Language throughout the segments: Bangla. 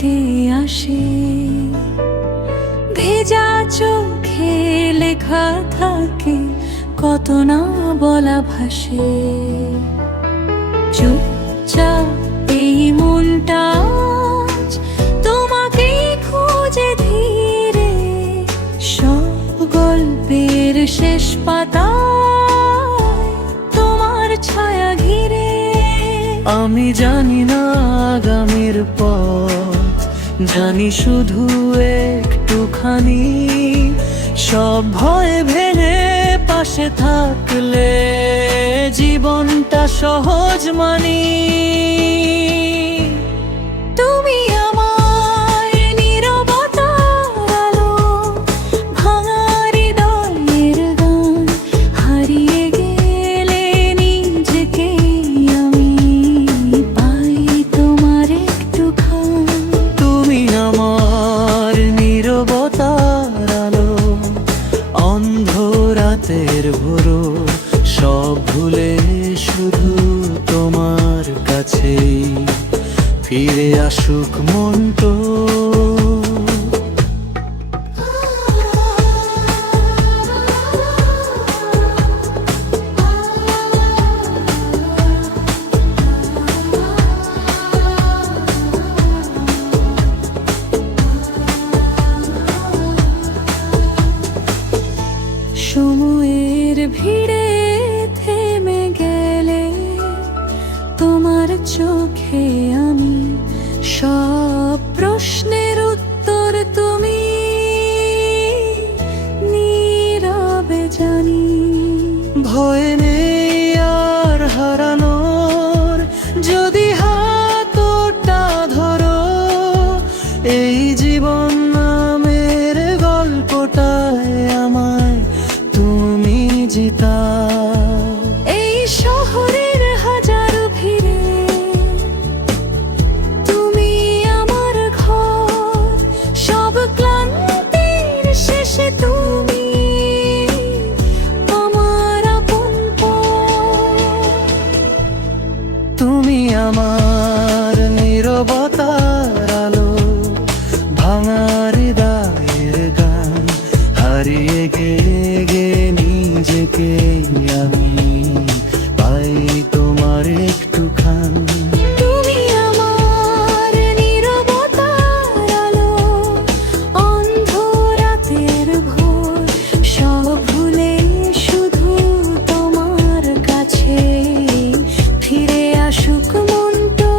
হেঁটে আসে, ভেজা চোখে লেখা থাকে কত না বলা ভাসে। চুপচাপ এই মনটা আজ তোমাকেই খোঁজে ধীরে, সব গল্পের শেষ পাতায় তোমার ছায়া ঘিরে। আমি জানি না আগামীর পথ, জানি শুধু একটুখানি সব ভয় ভেঙে পাশে থাকলে জীবনটা সহজ মানি। তুমি আমার নীরবতার আলো, ভাঙা হৃদয়ের গান, হারিয়ে গেলে নিজেকে আমি পাই তোমার একটুখান। তুমি আমার নীরবতার আলো, অন্ধ রাতের ভোরো, সব ভুলে শুধু তোমার কাছেই ফিরে আসুক মনটো। সময়ের ভিড়ে থেমে গেলে তোমার চোখে আমি সব প্রশ্নের উত্তর তুমি নীরবে জানি। ভয় নেই আর হারানোর, যদি হাতটা ধরো এই জীবন নামের গল্পটায় আমায় তুমি জিতাও। এই শহরের হাজারো ভিড়ে তুমি আমার ঘর, সব ক্লান্তির শেষে তুমি আমার আপন পথ। তুমি আমার নীরবতার আলো, ভাঙা হৃদয়ের গান, হারিয়ে গে নিজেকে আমি পাই তোমার একটুখান। তুমি আমার নীরবতার আলো, অন্ধ রাতের ভোর, সব ভুলে শুধু তোমার কাছে ফিরে আসুক মনটো।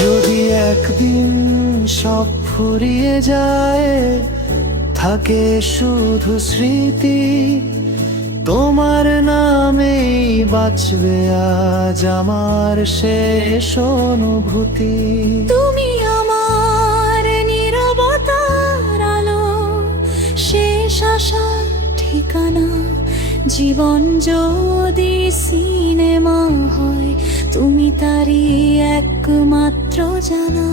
যদি একদিন সব ফুরিয়ে যায়, থাকে শুধু স্মৃতি, তোমার নামেই বাঁচবে আজ আমার শেষ অনুভূতি। তুমি আমার নীরবতার আলো, শেষ আশার ঠিকানা। জীবন যদি সিনেমা হয়, তুমি তারই একমাত্র জানা।